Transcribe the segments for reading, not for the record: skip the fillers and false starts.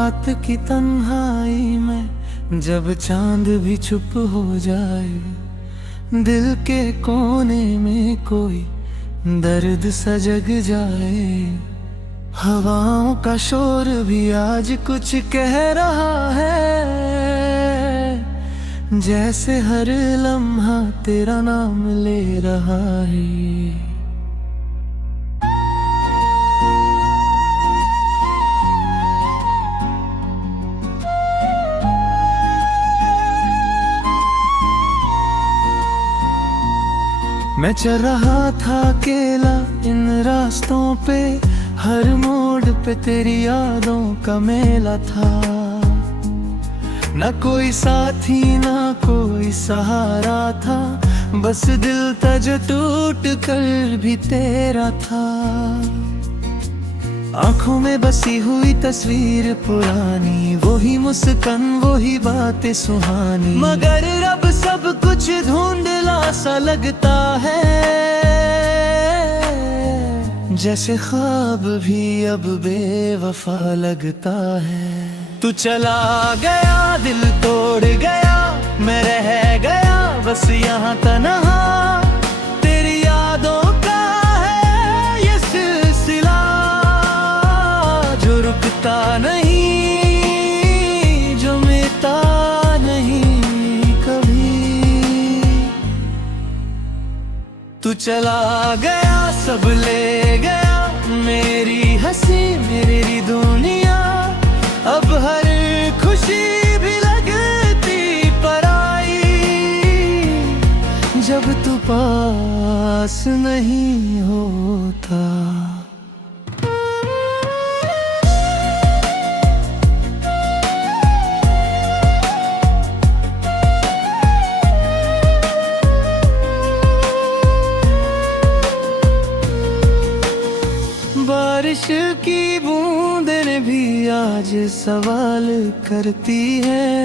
रात की तन्हाई में जब चांद भी चुप हो जाए, दिल के कोने में कोई दर्द सा जग जाए। हवाओं का शोर भी आज कुछ कह रहा है, जैसे हर लम्हा तेरा नाम ले रहा है। मैं चल रहा था अकेला इन रास्तों पे, हर मोड़ पे तेरी यादों का मेला था। न कोई साथी न कोई सहारा था, बस दिल था जो टूट कर भी तेरा था। आंखों में बसी हुई तस्वीर पुरानी, वही मुस्कान वही बातें सुहानी, मगर अब सब कुछ धुंधला सा लगता है, जैसे ख्वाब भी अब बेवफा लगता है। तू चला गया दिल तोड़ गया, मैं रह गया बस यहाँ तन्हा। तेरी यादों का है ये सिलसिला जो रुकता नहीं, जो मिटता नहीं कभी। तू चला गया सब ले गया, मेरी हंसी मेरी दुनिया, अब हर खुशी भी लगती पराई, जब तू पास नहीं होता। बारिश की बूंदें भी आज सवाल करती है,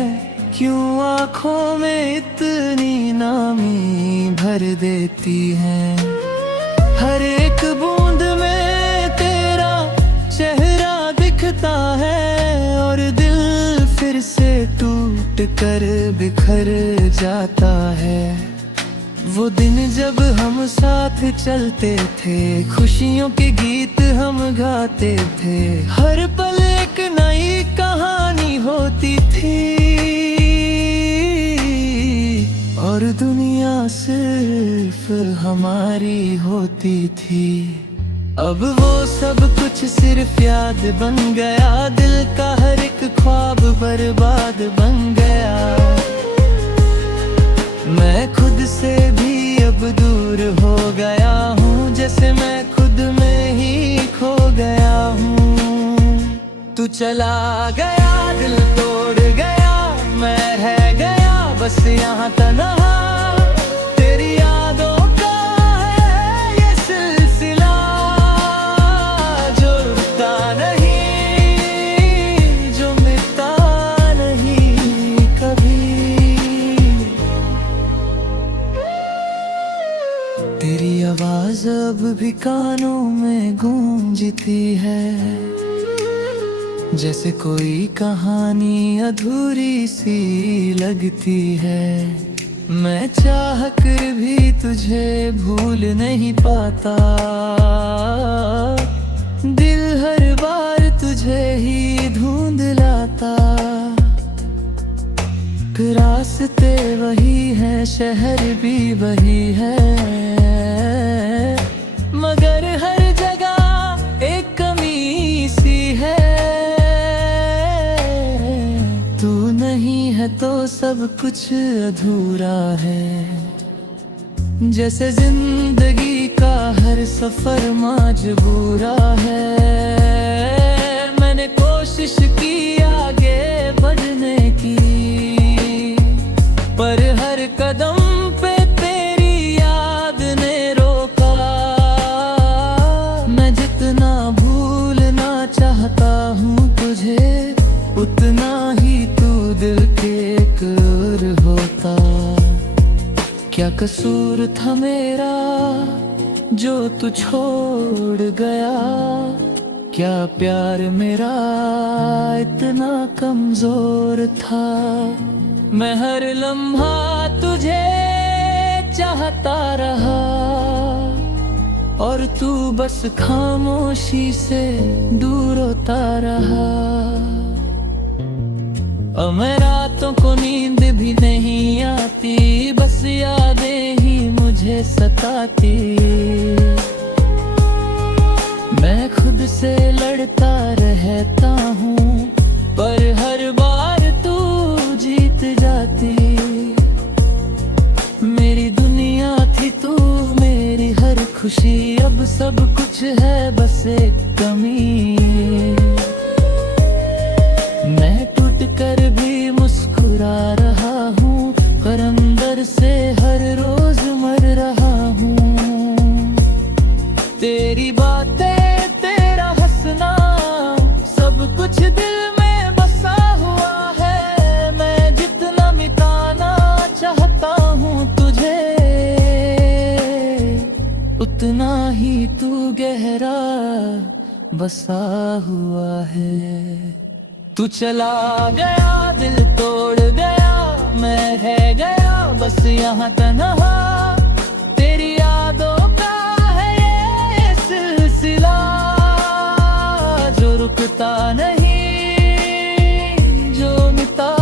क्यों आँखों में इतनी नामी भर देती है। हर एक बूंद में तेरा चेहरा दिखता है, और दिल फिर से टूट कर बिखर जाता है। वो दिन जब हम साथ चलते थे, खुशियों के गीत हम गाते थे, हर पल एक नई कहानी होती थी, और दुनिया सिर्फ हमारी होती थी। अब वो सब कुछ सिर्फ याद बन गया, दिल का हर एक ख्वाब बर्बाद बन गया। मैं खुद से भी अब दूर हो गया हूँ, जैसे मैं खुद में ही खो गया हूँ। तू चला गया दिल तोड़ गया, मैं रह गया बस यहाँ तन्हा। तेरी यादों का है ये सिलसिला जो रुकता नहीं, जो मिटता नहीं कभी। तेरी आवाज अब भी कानों में गूंजती है, जैसे कोई कहानी अधूरी सी लगती है। मैं चाह कर भी तुझे भूल नहीं पाता, दिल हर बार तुझे ही ढूंढ लाता। रास्ते वही है, शहर भी वही है, मगर हर जगह एक कमी सी है। तू नहीं है तो सब कुछ अधूरा है, जैसे जिंदगी का हर सफर मजबूरा है। मैंने कोशिश की आगे बढ़ने की, पर हर कदम पे तेरी याद ने रोका। मैं जितना भूलना चाहता हूँ तुझे, उतना ही तू दिल के कर होता। क्या कसूर था मेरा जो तू छोड़ गया, क्या प्यार मेरा इतना कमजोर था। मैं हर लम्हा तुझे चाहता रहा और तू बस खामोशी से दूर होता रहा। और मैं रातों को नींद भी नहीं आती, बस यादें ही मुझे सताती। मैं खुद से लड़ता रहता हूँ, पर हर बार तू जीत जाती। मेरी दुनिया थी तू, मेरी हर खुशी, अब सब कुछ है बस एक कमी। मैं टूट कर भी मुस्कुरा रहा हूँ, पर अंदर से हर रोज मर रहा हूँ। तेरी बातें, तेरा हंसना, सब कुछ दिल में बसा हुआ है। मैं जितना मिटाना चाहता हूँ तुझे, उतना ही तू गहरा बसा हुआ है। तू चला गया, दिल तोड़ गया, मैं रह गया बस यहाँ तन्हा। तेरी यादों का है ये सिलसिला, जो रुकता नहीं, जो मिटा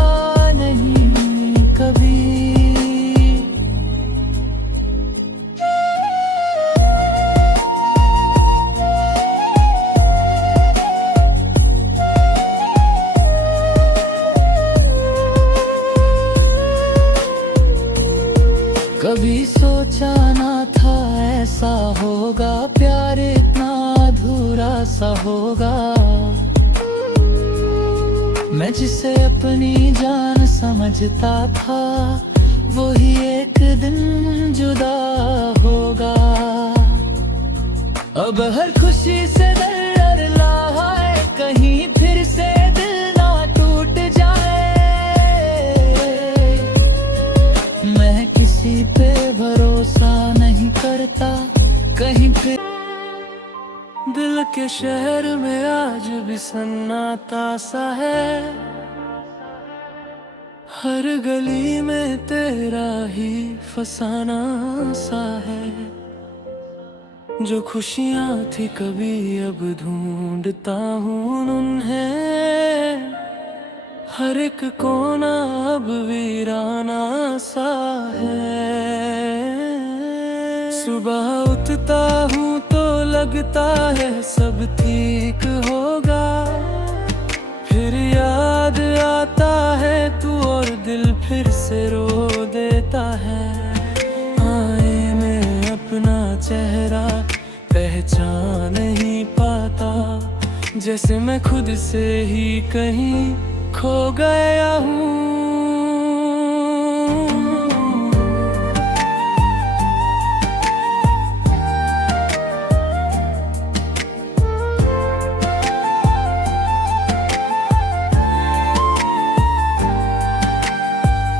नहीं कभी। कभी सोचा ना था ऐसा होगा, प्यार इतना अधूरा सा होगा। मैं जिसे अपनी जान समझता था, वही एक दिन जुदा होगा। अब हर खुशी से डर रहा है, कहीं फिर से दिल ना टूट जाए। मैं किसी पे भरोसा नहीं करता, कहीं फिर। दिल के शहर में आज भी सन्नाटा सा है, हर गली में तेरा ही फसाना सा है। जो खुशियाँ थी कभी अब ढूंढता हूँ उन्हें, हर एक कोना अब वीराना सा है। सुबह उठता हूँ तो लगता है सब ठीक होगा, फिर याद आता है तू और दिल फिर से रो देता है। आए में अपना चेहरा पहचान नहीं पाता, जैसे मैं खुद से ही कहीं खो गया हूँ।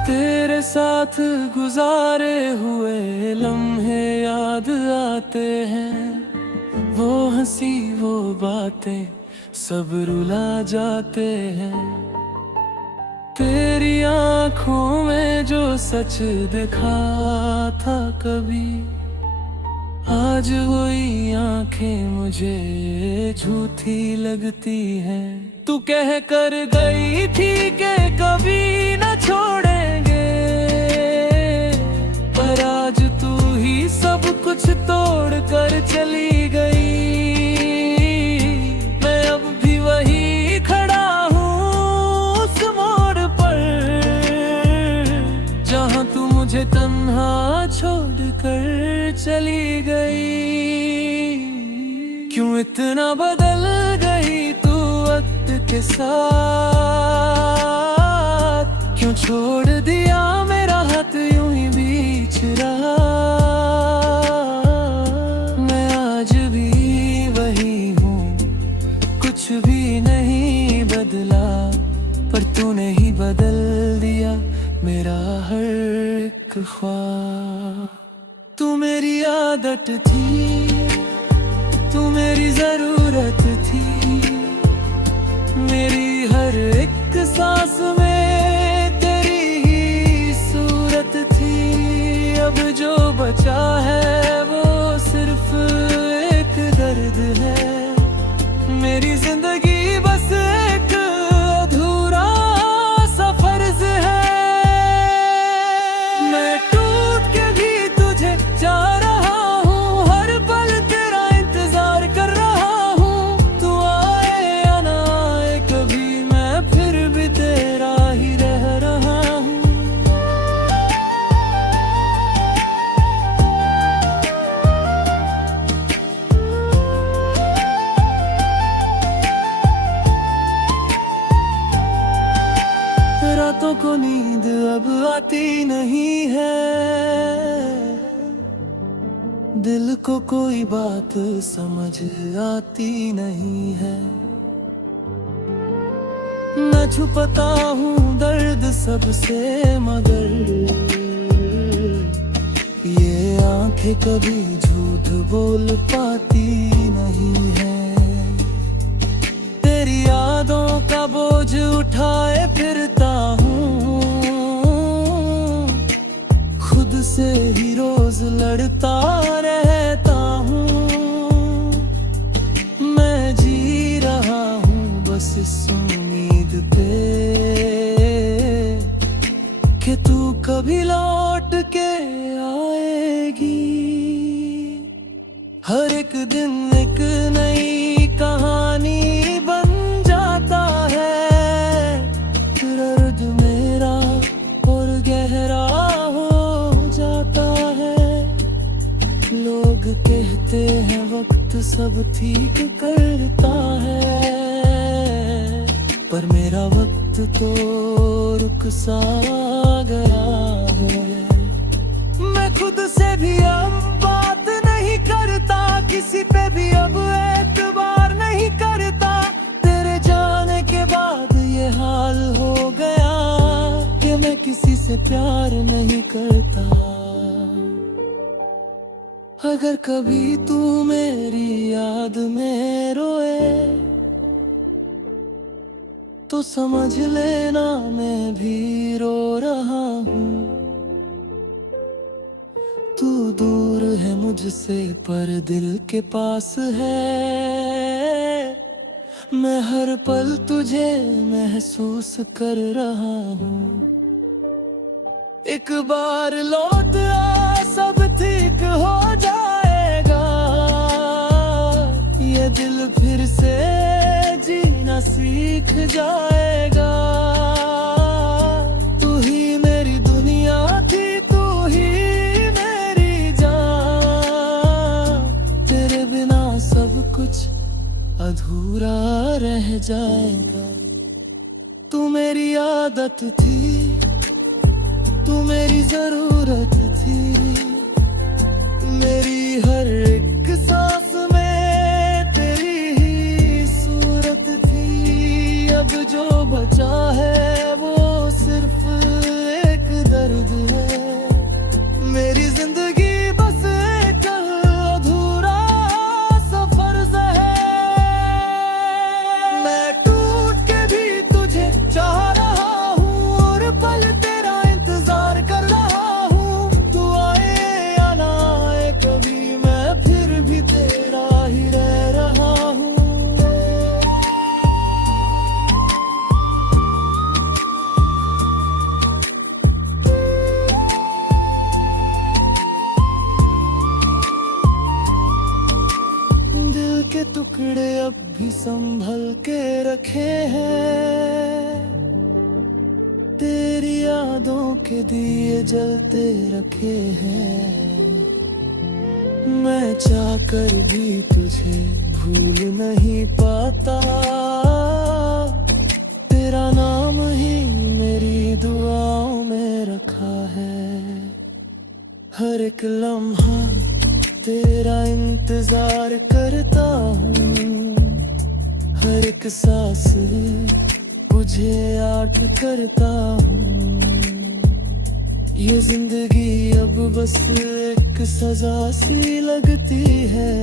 तेरे साथ गुजारे हुए लम्हे याद आते हैं, वो हंसी वो बातें सब रुला जाते हैं। तेरी आँखों में जो सच दिखा था कभी, आज वही आँखें मुझे झूठी लगती हैं। तू कह कर गई थी कि कभी न छोड़ेंगे, पर आज तू ही सब कुछ तोड़ कर चली गई। मैं अब भी वही खड़ा हूँ उस मोड़ पर, जहाँ तू मुझे तन्हा छोड़ कर चली गई। क्यों इतना बदल गई तू वक्त के साथ, क्यों छोड़ दिया मेरा हाथ यूं ही बीच रहा। मैं आज भी वही हूँ, कुछ भी नहीं बदला, पर तूने ही बदल दिया मेरा हर एक ख्वाब। तू मेरी आदत थी, तू मेरी जरूरत थी, मेरी हर एक सांस में तेरी ही सूरत थी। अब जो बचा है वो सिर्फ एक दर्द है। मेरी जिंदगी बस एक अधूरा सा फर्ज है। मैं टूट के भी तुझे चाह रहा हूँ, हर पल तेरा इंतजार कर रहा हूँ। तू आए या ना आए कभी, मैं फिर भी तेरा ही रह रहा हूँ। रातों को नींद अब आती नहीं है, दिल को कोई बात समझ आती नहीं है। मैं छुपता हूँ दर्द सबसे, मगर ये आंखें कभी झूठ बोल पाती नहीं है। तेरी यादों का बोझ उठाए फिरता हूँ, खुद से ही रोज लड़ता रहता हूँ। मैं जी रहा हूँ बस इस उम्मीद पे कि तू कभी लौट के आएगी। हर एक दिन एक नई कहानी बन जाता है, दर्द मेरा और गहरा हो जाता है। लोग कहते हैं वक्त सब ठीक करता है, पर मेरा वक्त तो रुक सा गया है। मैं खुद से भी अब बात नहीं करता, किसी पे भी अब एतबार नहीं करता। तेरे जाने के बाद ये हाल हो गया कि मैं किसी से प्यार नहीं करता। अगर कभी तू मेरी याद में रोए तो समझ लेना मैं भी रो रहा हूँ। तू दूर है मुझसे पर दिल के पास है, मैं हर पल तुझे महसूस कर रहा हूँ। एक बार लौट आ सब ठीक हो जाएगा, ये दिल फिर से जीना सीख जाएगा। तू ही मेरी दुनिया थी, तू ही मेरी जान, तेरे बिना सब कुछ अधूरा रह जाएगा। तू मेरी आदत थी, तू मेरी जरूरत थी, मेरी हर एक सांस में तेरी ही सूरत थी। अब जो बचा है वो सिर्फ एक दर्द है। मेरी जिंदगी बस एक अधूरा सा फर्ज है। मैं टूट के भी तुझे चाह रहा हूँ, और पल तेरा इंतजार कर रहा हूँ। तू आए या ना आए कभी, मैं फिर भी तेरा ही रह रहा हूँ। दिल के टुकड़े अब भी संभल के रखे हैं, तेरी यादों के दिए जलते रखे हैं। मैं चाहकर भी तुझे भूल नहीं पाता, तेरा नाम ही मेरी दुआओं में रखा है। हर एक लम्हा तेरा इंतजार करता हूँ, हर एक सांस तुझे याद करता हूँ। ये जिंदगी अब बस एक सजा सी लगती है,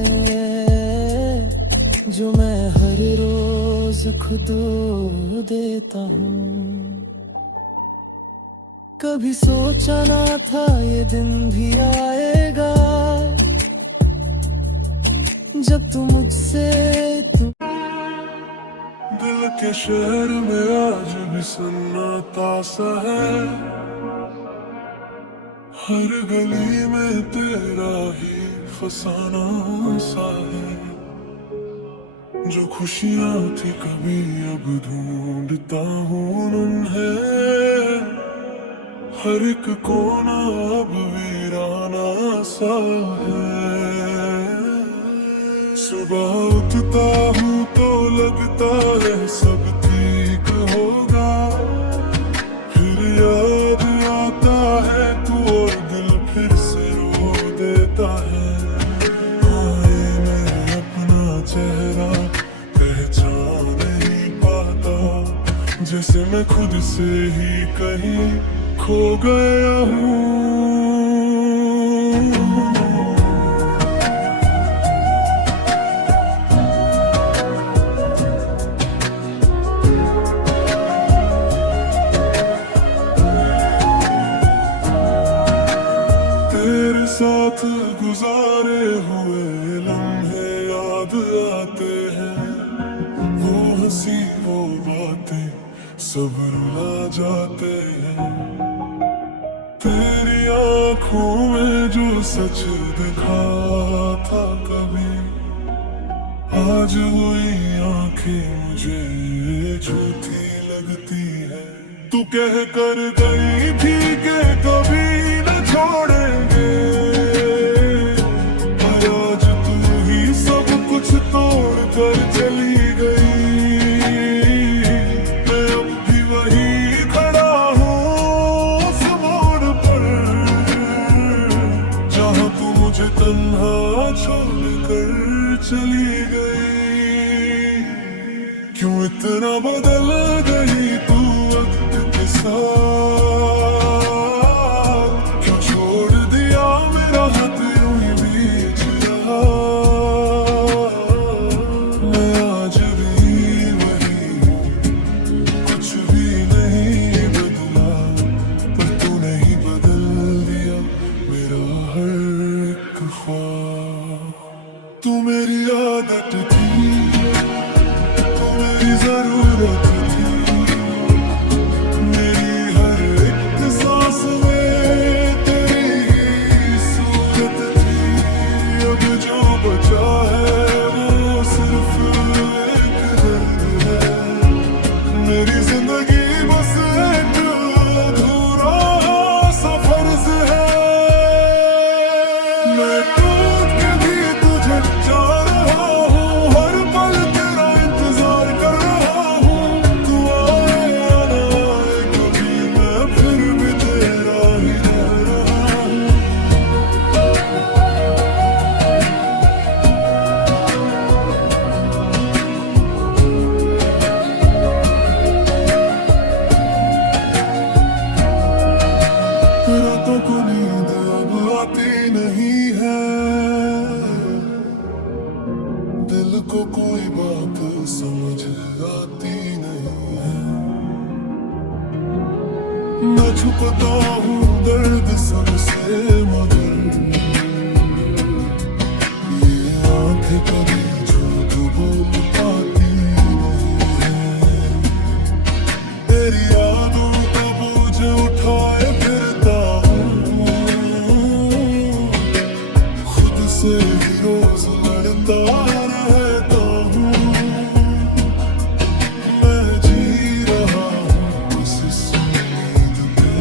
जो मैं हर रोज खुद देता हूँ। कभी सोचा ना था ये दिन भी आएगा, जब तू मुझसे दिल के शहर में आज भी सन्नाटा सा है। हर गली में तेरा ही फसाना सा है। जो खुशियाँ थी कभी अब ढूंढता हूँ उन्हें। हर एक कोना अब वीराना सा है। सुबह उठता हूँ तो लगता है सब ठीक होगा, फिर याद आता है तू और दिल फिर से रो देता है। आए मैं अपना चेहरा पहचान नहीं पाता, जैसे मैं खुद से ही कहीं खो गया हूँ। तेरे साथ गुजारे हुए लम्हे याद आते हैं। वो हंसी वो बातें सब रुला जाते हैं। तेरी आँखों में जो सच दिखा था कभी, आज वही आँखें मुझे झूठी लगती है। तू कह कर गई थी कि कभी न छोड़ेंगे, पर आज तू ही सब कुछ तोड़ कर चली गई। मैं अब भी वही खड़ा हूँ उस मोड़ पर, जहाँ तू मुझे तन्हा छोड़ कर चली गई। क्यों इतना बदल गई तू वक्त के साथ, क्यों छोड़ दिया मेरा हाथ यूं ही बीच रहा। मैं आज भी वही हूँ, कुछ भी नहीं बदला, पर तू नहीं बदल दिया मेरा हर एक ख्वाब। तू मेरी आदत थी, तू मेरी जरूरत थी, मेरी हर एक सांस में तेरी ही सूरत थी। अब जो बचा है वो सिर्फ एक दर्द है। मेरी जिंदगी बस एक अधूरा सा फर्ज है। मैं टूट के भी तुझे जा रहा हूँ, हर पल तेरा इंतजार कर रहा हूँ। तू आए या ना आए कभी, मैं फिर भी तेरा ही रह रहा हूँ। रातों को नींद अब आती नहीं है, दिल को कोई बात समझ आती नहीं है। मैं छुपता हूँ दर्द सबसे, मगर ये आंखें कभी झूठ बोल पाती नहीं है। तेरी यादों का बोझ उठाए फिरता हूँ, खुद से ही रोज लड़ता रहता हूँ। मैं जी रहा हूँ बस इस उम्मीद पे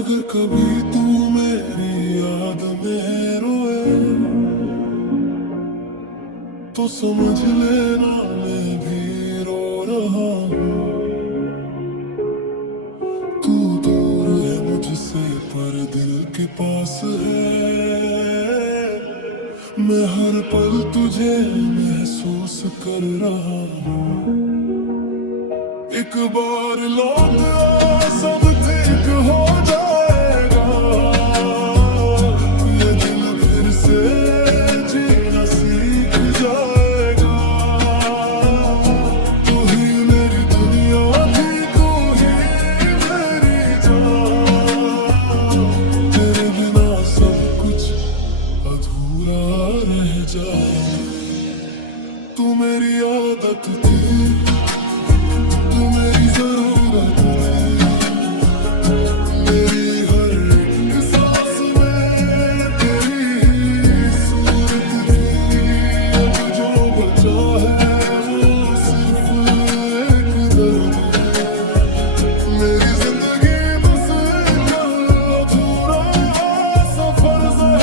अगर कभी तू मेरी याद में रोए तो समझ लेना मैं भी रो रहा हूँ। तू दूर है मुझसे पर दिल के पास है, मैं हर पल तुझे महसूस कर रहा हूँ। एक बार लौट आ सब ठीक हो जाएगा, ये दिल फिर से जीना सीख जाएगा। तू ही मेरी दुनिया थी, तू ही मेरी जान, तेरे बिना सब कुछ अधूरा रह जाए। तू मेरी आदत थी, तू मेरी जरूरत थी, मेरी हर एक सांस में तेरी ही सूरत थी। अब जो बचा है वो सिर्फ एक दर्द है। मेरी जिंदगी बस एक अधूरा सफर है।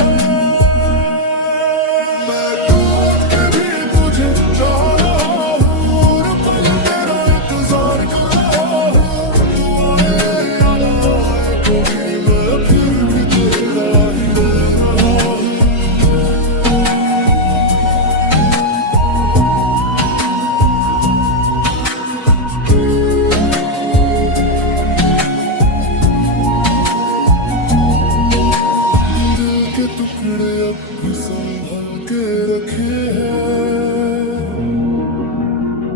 मैं टूट के भी तुझे चाह रहा हूँ, और पल तेरा इंतजार कर रहा हूँ। तू आए या ना आए कभी, मैं फिर भी तेरा ही रह रहा हूँ। दिल के टुकड़े अब भी संभाल के रखे हैं,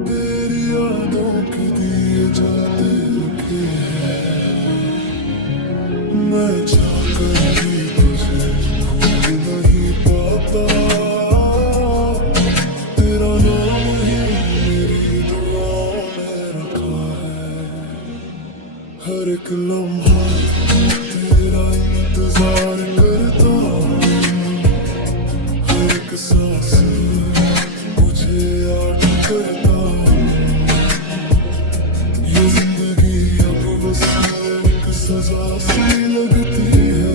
तेरी यादों के दिए जलते रखे हैं। मैं चाहकर भी तुझे भूल नहीं पाता, तेरा नाम ही मेरी दुआओं में रखा है। हर एक लम्हा तेरा इंतजार करता हूँ, हर एक सांस मुझे याद करता हूँ। ये जिंदगी अब बस एक सजा सी लगती है,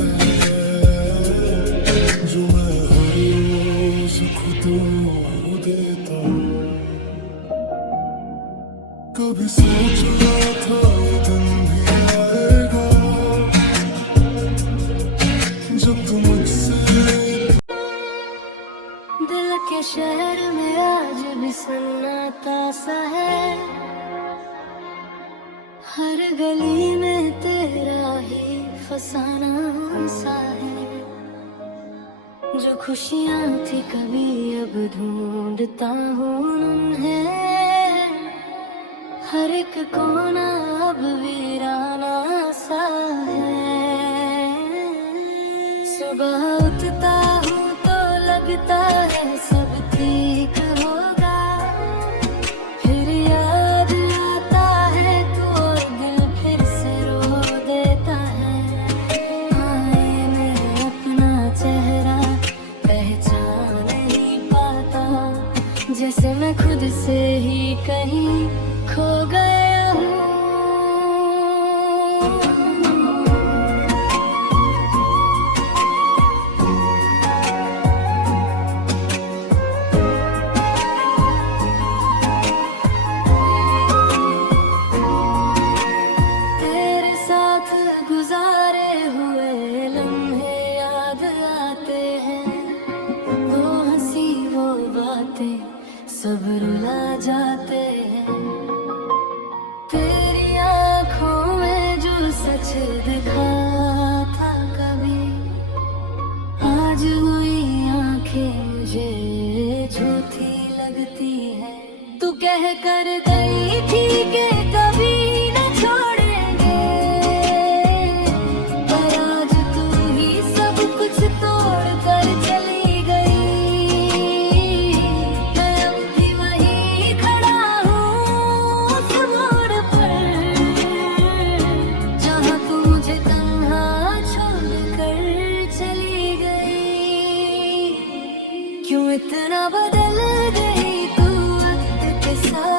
जो मैं हर रोज खुद को देता हूँ। कभी सोच रहा था ये दिन भी आएगा, जब तुम मुझसे दिल के शहर में आज भी सन्नाटा सा है, हर गली में तेरा ही फसाना सा है। जो खुशियाँ थी कभी अब ढूंढता हूँ उन्हें, हर एक कोना अब वीराना सा है। सुबह उठता हूँ तो लगता है सब ठीक होगा, फिर याद आता है तू और दिल फिर से रो देता है। आए में अपना चेहरा पहचान नहीं पाता, जैसे मैं खुद से ही कहीं खो गया हूँ। तेरे साथ गुजारे हुए लम्हे याद आते हैं, वो हंसी वो बातें सब रुला जाते हैं। तेरी आँखों में जो सच दिखा था कभी, आज वही आँखें मुझे झूठी लगती है। तू कह कर गई थी कि कभी न छोड़ेंगे, पर आज तू ही सब कुछ तोड़ कर चली गई। मैं अब भी वहीं खड़ा हूँ उस मोड़ पर, जहाँ तू मुझे तन्हा छोड़ कर चली गई। क्यों इतना बदल गई तू वक्त के साथ,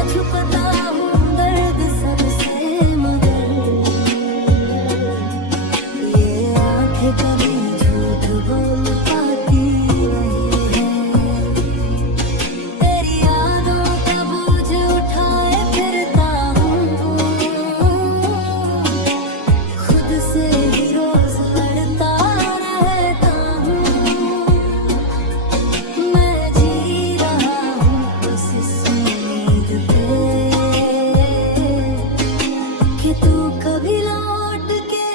मैं छुपता हूँ दर्द सबसे, मगर ये आंखें कभी झूठ बोल पाती नहीं है। तेरी यादों का बोझ उठाए फिरता हूँ, खुद से ही रोज लड़ता रहता हूँ। मैं जी रहा हूँ बस इस उम्मीद पे कि तू कभी लौट के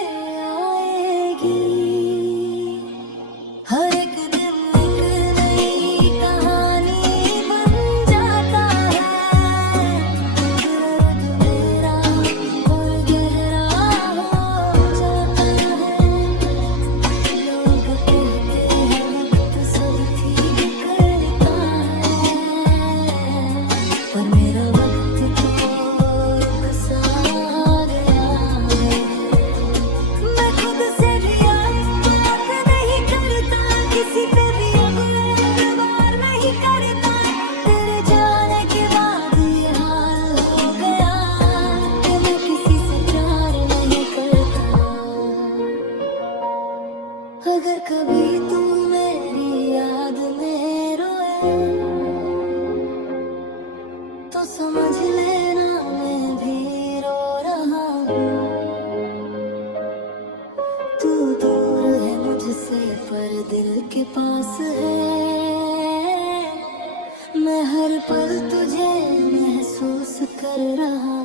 आएगी। हर एक दिन एक नई कहानी बन जाता है, दर्द मेरा और गहरा हो जाता है। लोग कहते हैं वक्त सब ठीक करता है, पर मेरा वक्त तो रुक सा गया है। मैं खुद से भी अब बात नहीं करता, किसी पे भी अब एतबार नहीं करता। तेरे जाने के बाद ये हाल हो गया कि मैं किसी से प्यार नहीं करता। अगर कभी तू मेरी याद में रोए तो समझ लेना मैं भी रो रहा हूँ। तू दूर है मुझसे पर दिल के पास है, मैं हर पल तुझे महसूस कर रहा